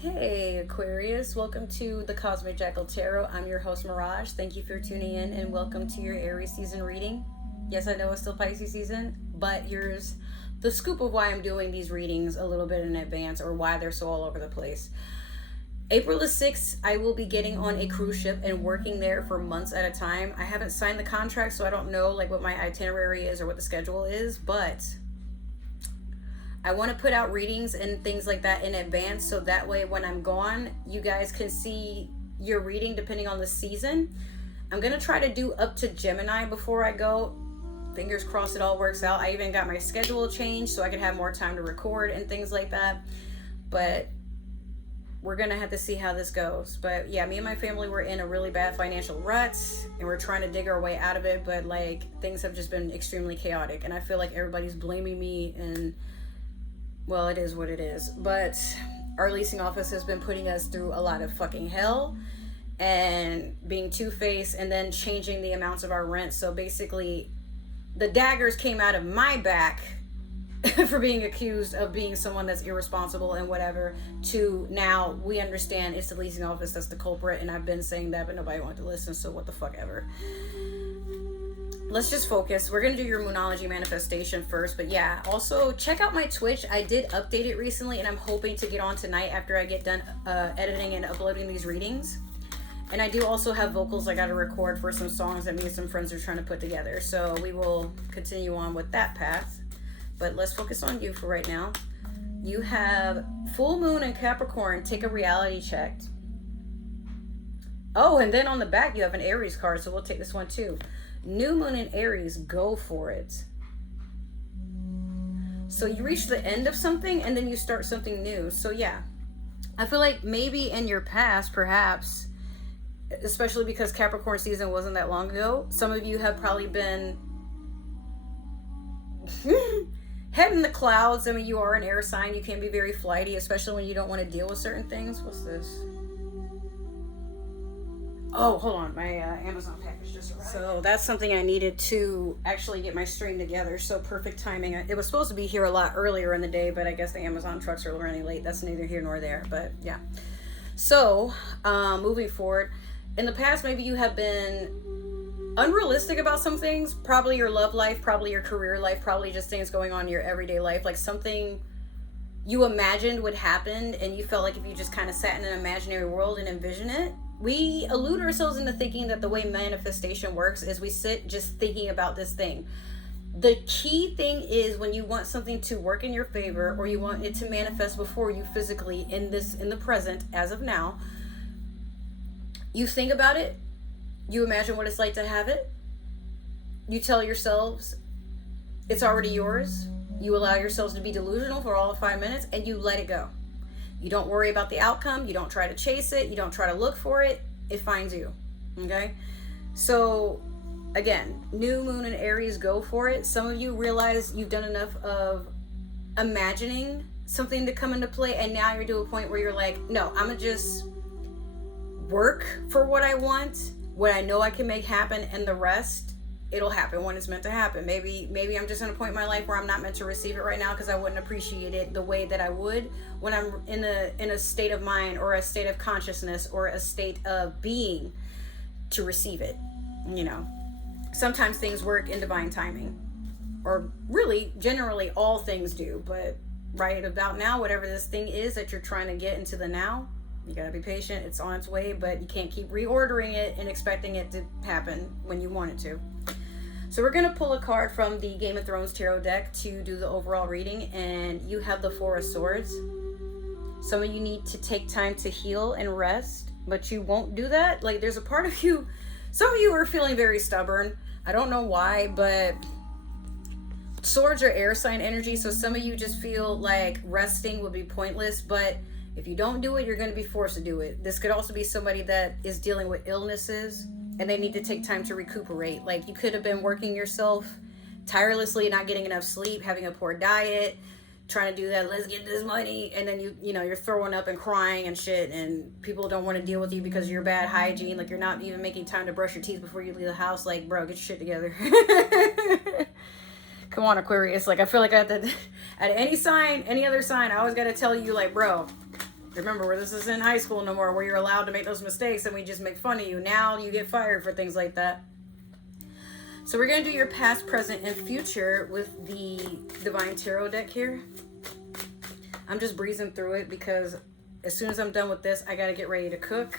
Hey Aquarius, welcome to the Cosmic Jackal Tarot. I'm your host Mirage. Thank you for tuning in and welcome to your Aries season reading. Yes, I know it's still Pisces season, but here's the scoop of why I'm doing these readings a little bit in advance, or why they're so all over the place. April the 6th, I will be getting on a cruise ship and working there for months at a time. I haven't signed the contract, so I don't know what my itinerary is or what the schedule is, but I want to put out readings and things like that in advance, so that way when I'm gone, you guys can see your reading depending on the season. I'm going to try to do up to Gemini before I go. Fingers crossed it all works out. I even got my schedule changed so I can have more time to record and things like that. But we're going to have to see how this goes. But yeah, me and my family were in a really bad financial rut and we're trying to dig our way out of it. But things have just been extremely chaotic. And I feel like everybody's blaming me, and well, it is what it is. But our leasing office has been putting us through a lot of fucking hell and being two-faced and then changing the amounts of our rent. So basically, the daggers came out of my back for being accused of being someone that's irresponsible and whatever, to now we understand it's the leasing office that's the culprit. And I've been saying that, but nobody wanted to listen, so what the fuck ever. Let's just focus. We're going to do your Moonology manifestation first. But yeah, also check out my Twitch. I did update it recently, and I'm hoping to get on tonight after I get done editing and uploading these readings. And I do also have vocals I got to record for some songs that me and some friends are trying to put together. So we will continue on with that path. But let's focus on you for right now. You have full moon in Capricorn. Take a reality check. Oh, and then on the back you have an Aries card, so we'll take this one too. New moon in Aries, go for it. So you reach the end of something and then you start something new. So yeah, I feel like maybe in your past, perhaps, especially because Capricorn season wasn't that long ago, some of you have probably been head in the clouds. I mean, you are an air sign. You can be very flighty, especially when you don't want to deal with certain things. What's this? Oh, hold on. My Amazon package just arrived. So that's something I needed to actually get my stream together. So perfect timing. It was supposed to be here a lot earlier in the day, but I guess the Amazon trucks are running late. That's neither here nor there. But yeah. So moving forward, in the past, maybe you have been unrealistic about some things. Probably your love life, probably your career life, probably just things going on in your everyday life. Like something you imagined would happen, and you felt like if you just kind of sat in an imaginary world and envision it. We elude ourselves into thinking that the way manifestation works is we sit just thinking about this thing. The key thing is when you want something to work in your favor, or you want it to manifest before you physically in the present as of now, you think about it, you imagine what it's like to have it, you tell yourselves it's already yours, you allow yourselves to be delusional for all of 5 minutes, and you let it go. You don't worry about the outcome. You don't try to chase it. You don't try to look for it. It finds you. Okay? So, again, new moon in Aries, go for it. Some of you realize you've done enough of imagining something to come into play, and now you're to a point where you're like, no, I'm going to just work for what I want, what I know I can make happen, and the rest, it'll happen when it's meant to happen. Maybe I'm just in a point in my life where I'm not meant to receive it right now because I wouldn't appreciate it the way that I would when I'm in a state of mind or a state of consciousness or a state of being to receive it. You know, sometimes things work in divine timing, or really generally all things do, but right about now, whatever this thing is that you're trying to get into the now, you gotta be patient. It's on its way, but you can't keep reordering it and expecting it to happen when you want it to. So we're going to pull a card from the Game of Thrones tarot deck to do the overall reading, and you have the Four of Swords. Some of you need to take time to heal and rest, but you won't do that. Like, there's a part of you, some of you are feeling very stubborn. I don't know why, but swords are air sign energy, so some of you just feel like resting would be pointless, but if you don't do it, you're going to be forced to do it. This could also be somebody that is dealing with illnesses, and they need to take time to recuperate. Like, you could have been working yourself tirelessly, not getting enough sleep, having a poor diet, trying to do that, let's get this money, and then you're throwing up and crying and shit, and people don't want to deal with you because of your bad hygiene. Like, you're not even making time to brush your teeth before you leave the house. Like, bro, get your shit together. Come on, Aquarius. Like, I feel like I have to, at any sign, any other sign, I always got to tell you, like, bro, Remember, where this isn't high school no more, where you're allowed to make those mistakes and we just make fun of you. Now you get fired for things like that. So we're going to do your past, present, and future with the Divine Tarot deck here. I'm just breezing through it because as soon as I'm done with this, I got to get ready to cook.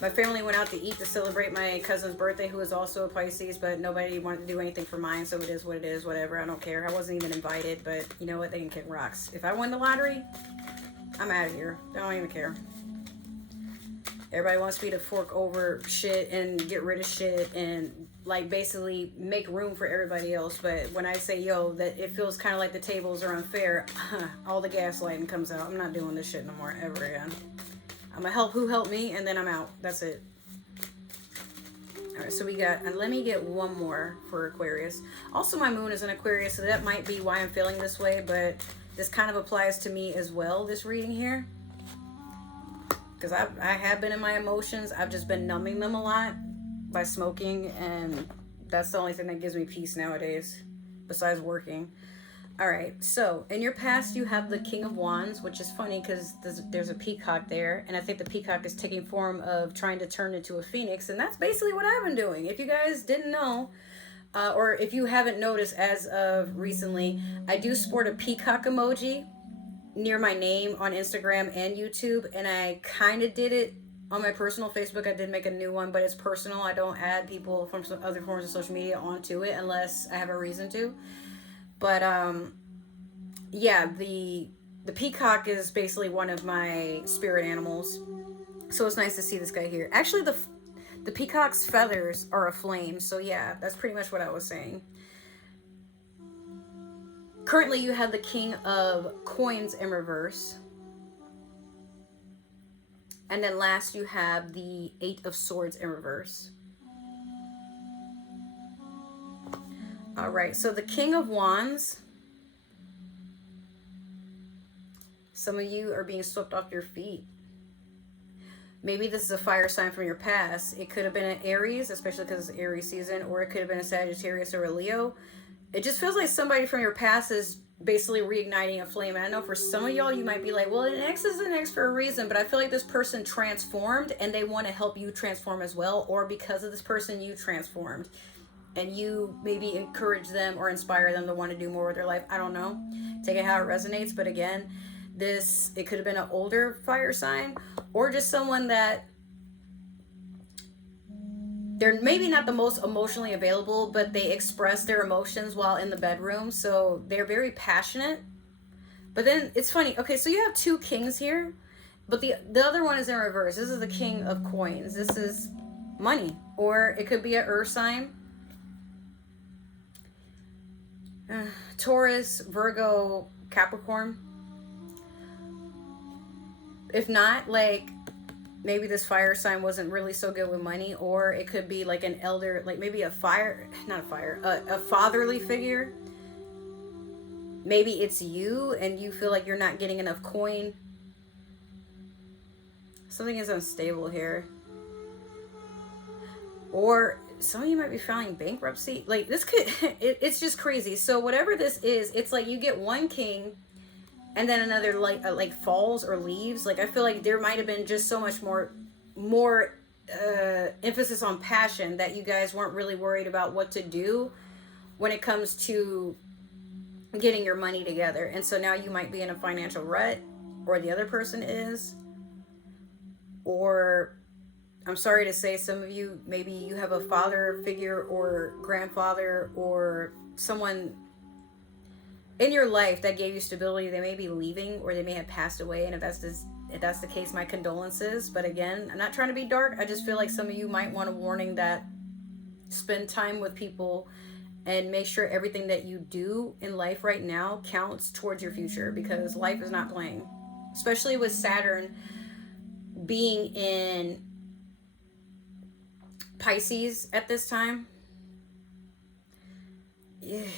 My family went out to eat to celebrate my cousin's birthday, who is also a Pisces, but nobody wanted to do anything for mine, so it is what it is, whatever. I don't care. I wasn't even invited, but you know what? They can kick rocks. If I win the lottery, I'm out of here. I don't even care. Everybody wants me to fork over shit and get rid of shit and like basically make room for everybody else. But when I say, yo, that it feels kind of like the tables are unfair, all the gaslighting comes out. I'm not doing this shit no more ever again. I'm gonna help who helped me, and then I'm out. That's it. All right, so we got, and let me get one more for Aquarius. Also, my moon is in Aquarius, so that might be why I'm feeling this way, but this kind of applies to me as well, this reading here. Because I have been in my emotions. I've just been numbing them a lot by smoking, and that's the only thing that gives me peace nowadays, besides working. All right, so in your past, you have the King of Wands, which is funny because there's a peacock there, and I think the peacock is taking form of trying to turn into a phoenix, and that's basically what I've been doing. If you guys didn't know, or if you haven't noticed as of recently, I do sport a peacock emoji near my name on Instagram and YouTube, and I kind of did it on my personal Facebook. I did make a new one, but it's personal. I don't add people from some other forms of social media onto it unless I have a reason to. But yeah, the peacock is basically one of my spirit animals, so it's nice to see this guy here. Actually, the peacock's feathers are a flame, so yeah, that's pretty much what I was saying. Currently, you have the King of Coins in reverse. And then last, you have the Eight of Swords in reverse. All right, so the King of Wands. Some of you are being swept off your feet. Maybe this is a fire sign from your past. It could have been an Aries, especially because it's Aries season, or it could have been a Sagittarius or a Leo. It just feels like somebody from your past is basically reigniting a flame. And I know for some of y'all, you might be like, well, an ex is an ex for a reason, but I feel like this person transformed and they want to help you transform as well, or because of this person, you transformed. And you maybe encourage them or inspire them to want to do more with their life. I don't know. Take it how it resonates. But again, it could have been an older fire sign, or just someone that they're maybe not the most emotionally available, but they express their emotions while in the bedroom. So they're very passionate. But then it's funny. Okay, so you have two kings here, but the other one is in reverse. This is the King of Coins. This is money, or it could be an earth sign. Taurus, Virgo, Capricorn. If not, like, maybe this fire sign wasn't really so good with money, or it could be like an elder, like maybe a fatherly figure. Maybe it's you and you feel like you're not getting enough coin. Something is unstable here. Or some of you might be filing bankruptcy. Like, this could, it's just crazy. So whatever this is, it's like you get one king and then another like falls or leaves. Like, I feel like there might have been just so much more emphasis on passion that you guys weren't really worried about what to do when it comes to getting your money together. And so now you might be in a financial rut, or the other person is, or I'm sorry to say, some of you, maybe you have a father figure or grandfather or someone in your life that gave you stability. They may be leaving, or they may have passed away. And if that's the case, my condolences. But again, I'm not trying to be dark. I just feel like some of you might want a warning that spend time with people and make sure everything that you do in life right now counts towards your future, because life is not playing, especially with Saturn being in Pisces at this time.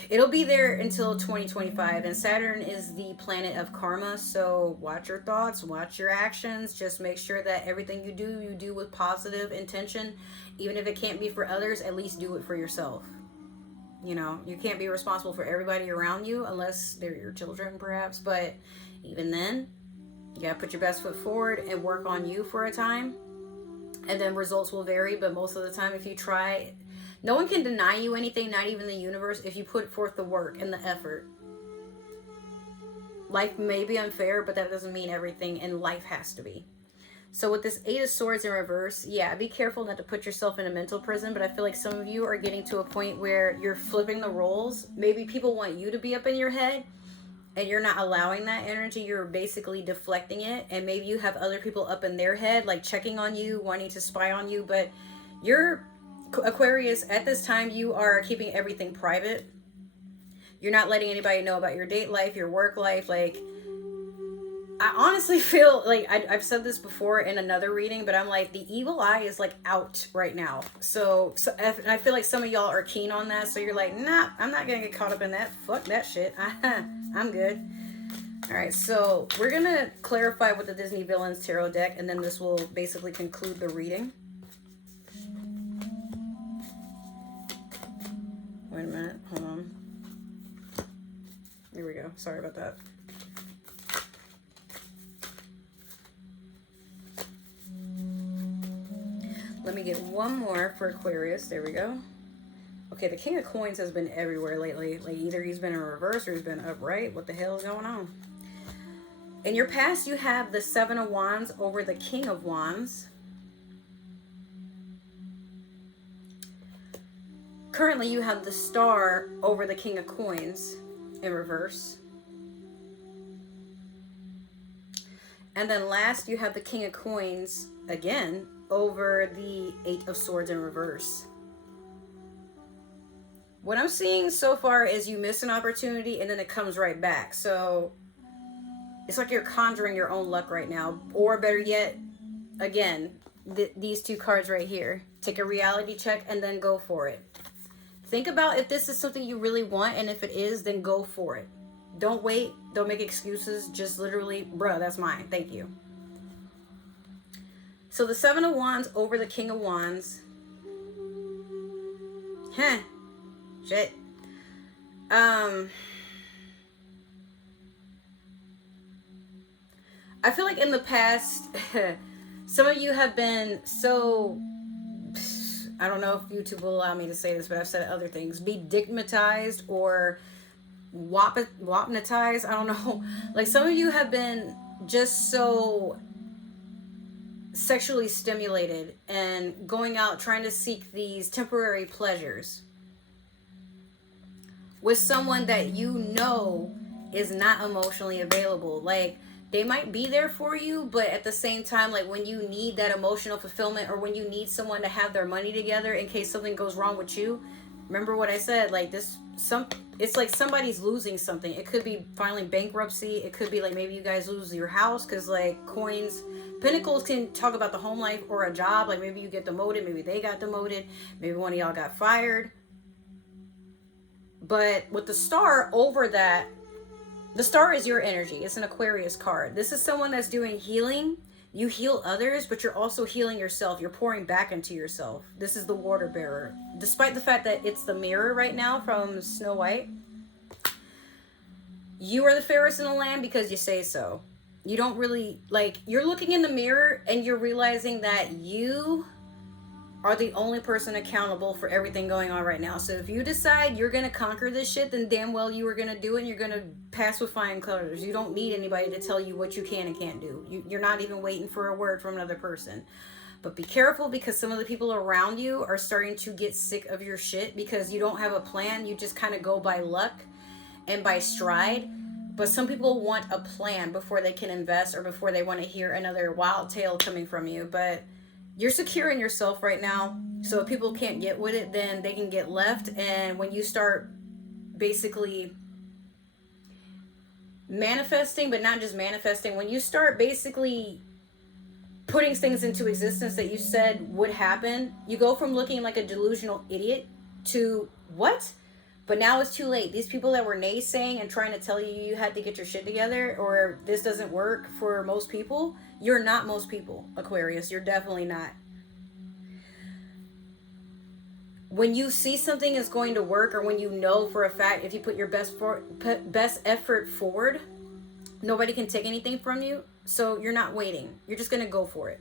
It'll be there until 2025, and Saturn is the planet of karma. So watch your thoughts, watch your actions. Just make sure that everything you do with positive intention. Even if it can't be for others, at least do it for yourself. You know, you can't be responsible for everybody around you unless they're your children, perhaps, but even then, You gotta put your best foot forward and work on you for a time. And then results will vary, but most of the time, if you try, no one can deny you anything, not even the universe, if you put forth the work and the effort. Life may be unfair, but that doesn't mean everything in life has to be. So with this 8 of Swords in reverse, yeah, be careful not to put yourself in a mental prison, but I feel like some of you are getting to a point where you're flipping the roles. Maybe people want you to be up in your head, and you're not allowing that energy. You're basically deflecting it, and maybe you have other people up in their head, like checking on you, wanting to spy on you, but you're, Aquarius, at this time, you are keeping everything private. You're not letting anybody know about your date life, your work life. Like, I honestly feel like I've said this before in another reading, but I'm like, the evil eye is like out right now. So I feel like some of y'all are keen on that. So you're like, nah, I'm not going to get caught up in that. Fuck that shit. I'm good. All right. So we're going to clarify with the Disney Villains Tarot deck, and then this will basically conclude the reading. Wait a minute. Hold on. Here we go. Sorry about that. Let me get one more for Aquarius. There we go. Okay, the King of Coins has been everywhere lately. Like, either he's been in reverse or he's been upright. What the hell is going on? In your past, you have the 7 of Wands over the King of Wands. Currently, you have the Star over the King of Coins in reverse. And then last, you have the King of Coins again over the 8 of Swords in reverse. What I'm seeing so far is you miss an opportunity and then it comes right back. So it's like you're conjuring your own luck right now. Or better yet, again, these 2 cards right here. Take a reality check and then go for it. Think about if this is something you really want, and if it is, then go for it. Don't wait. Don't make excuses. Just literally, bruh, that's mine. Thank you. So the 7 of Wands over the King of Wands. Shit. I feel like in the past, some of you have been so, I don't know if YouTube will allow me to say this, but I've said other things. Be digmatized or wapnatized. I don't know. Like, some of you have been just so sexually stimulated and going out trying to seek these temporary pleasures with someone that you know is not emotionally available. Like, they might be there for you, but at the same time, like, when you need that emotional fulfillment, or when you need someone to have their money together in case something goes wrong with you, remember what I said, like, it's like somebody's losing something. It could be filing bankruptcy. It could be like maybe you guys lose your house, because like coins, Pentacles can talk about the home life or a job. Like, maybe you get demoted, maybe they got demoted, maybe one of y'all got fired. But with the Star over that, the Star is your energy. It's an Aquarius card. This is someone that's doing healing. You heal others, but you're also healing yourself. You're pouring back into yourself. This is the water bearer. Despite the fact that it's the mirror right now from Snow White, you are the fairest in the land because you say so. You don't really, like, you're looking in the mirror and you're realizing that you are the only person accountable for everything going on right now. So if you decide you're going to conquer this shit, then damn well you are going to do it, and you're going to pass with flying colors. You don't need anybody to tell you what you can and can't do. You're not even waiting for a word from another person. But be careful, because some of the people around you are starting to get sick of your shit because you don't have a plan. You just kind of go by luck and by stride. But some people want a plan before they can invest, or before they want to hear another wild tale coming from you. But you're secure in yourself right now. So if people can't get with it, then they can get left. And when you start basically manifesting, but not just manifesting, when you start basically putting things into existence that you said would happen, you go from looking like a delusional idiot to what? But now it's too late. These people that were naysaying and trying to tell you you had to get your shit together, or this doesn't work for most people, you're not most people, Aquarius. You're definitely not. When you see something is going to work, or when you know for a fact if you put your best effort forward, nobody can take anything from you, So you're not waiting. You're just going to go for it.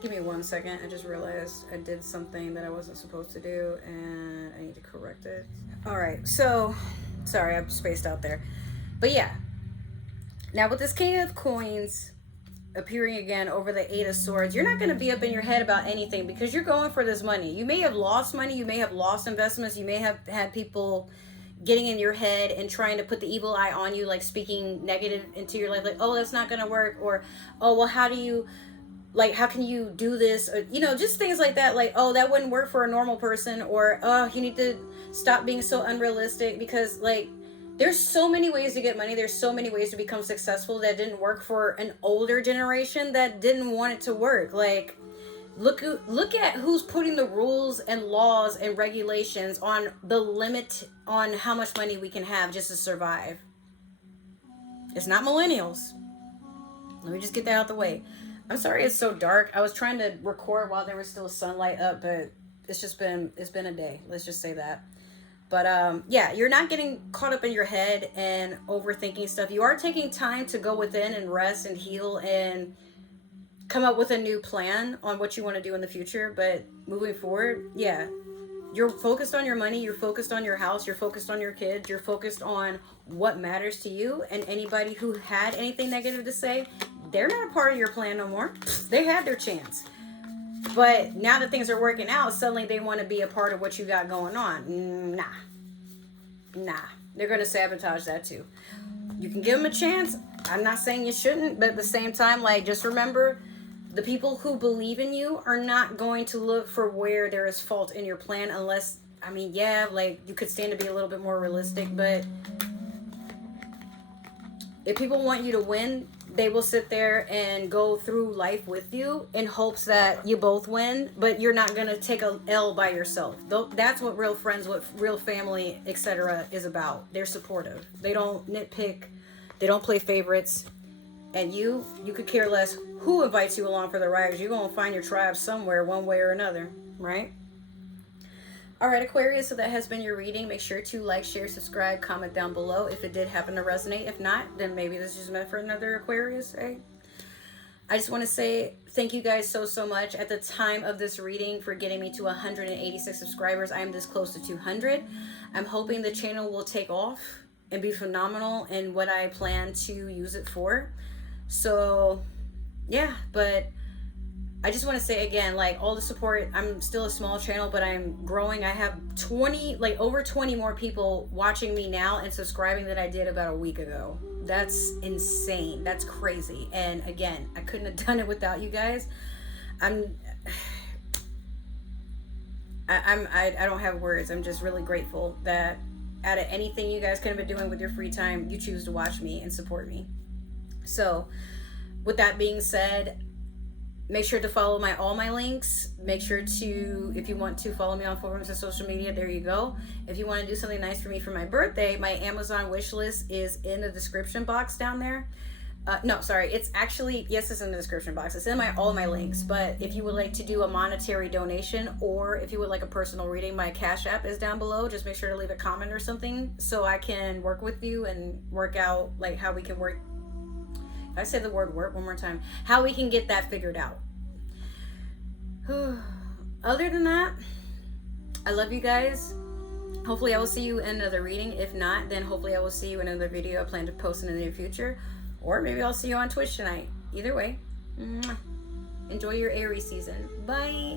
Give me 1 second. I just realized I did something that I wasn't supposed to do, and I need to correct it. All right. So, sorry, I've spaced out there. But yeah. Now with this King of Coins appearing again over the Eight of Swords, you're not going to be up in your head about anything because you're going for this money. You may have lost money. You may have lost investments. You may have had people getting in your head and trying to put the evil eye on you, like speaking negative into your life, like, oh, that's not going to work, or, oh, well, how can you do this? Or, just things like that. Like, oh, that wouldn't work for a normal person, or, oh, you need to stop being so unrealistic, because like, there's so many ways to get money. There's so many ways to become successful that didn't work for an older generation that didn't want it to work. Like, look at who's putting the rules and laws and regulations on the limit on how much money we can have just to survive. It's not millennials. Let me just get that out the way. I'm sorry it's so dark. I was trying to record while there was still sunlight up, but it's been a day. Let's just say that. But yeah, you're not getting caught up in your head and overthinking stuff. You are taking time to go within and rest and heal and come up with a new plan on what you want to do in the future. But moving forward, yeah, you're focused on your money, you're focused on your house, you're focused on your kids, you're focused on what matters to you. And anybody who had anything negative to say, they're not a part of your plan no more. They had their chance. But now that things are working out, suddenly they want to be a part of what you got going on. Nah. They're going to sabotage that too. You can give them a chance. I'm not saying you shouldn't, but at the same time, like, just remember, the people who believe in you are not going to look for where there is fault in your plan unless, I mean, yeah, like, you could stand to be a little bit more realistic, but if people want you to win, they will sit there and go through life with you in hopes that you both win, but you're not going to take a L by yourself. That's what real friends, what real family, etc. is about. They're supportive. They don't nitpick. They don't play favorites. And you could care less who invites you along for the ride, because you're going to find your tribe somewhere, one way or another, right? All right, Aquarius, so that has been your reading. Make sure to like, share, subscribe, comment down below if it did happen to resonate. If not, then maybe this is just meant for another Aquarius, right? I just want to say thank you guys so much at the time of this reading for getting me to 186 subscribers. I am this close to 200. I'm hoping the channel will take off and be phenomenal in what I plan to use it for. So, yeah, but I just want to say again, like, all the support. I'm still a small channel, but I'm growing. I have over 20 more people watching me now and subscribing than I did about a week ago. That's insane. That's crazy. And again, I couldn't have done it without you guys. I don't have words. I'm just really grateful that out of anything you guys could have been doing with your free time, you choose to watch me and support me. So with that being said, make sure to follow all my links. Make sure to, if you want to follow me on forums and social media, there you go. If you want to do something nice for me for my birthday, my Amazon wish list is in the description box down there. No, sorry, it's actually, yes, it's in the description box. It's in all my links. But if you would like to do a monetary donation, or if you would like a personal reading, my Cash App is down below. Just make sure to leave a comment or something so I can work with you and work out like how we can work. I said the word work one more time. How we can get that figured out. Other than that, I love you guys. Hopefully I will see you in another reading. If not, then hopefully I will see you in another video I plan to post in the near future. Or maybe I'll see you on Twitch tonight. Either way, enjoy your Aries season. Bye.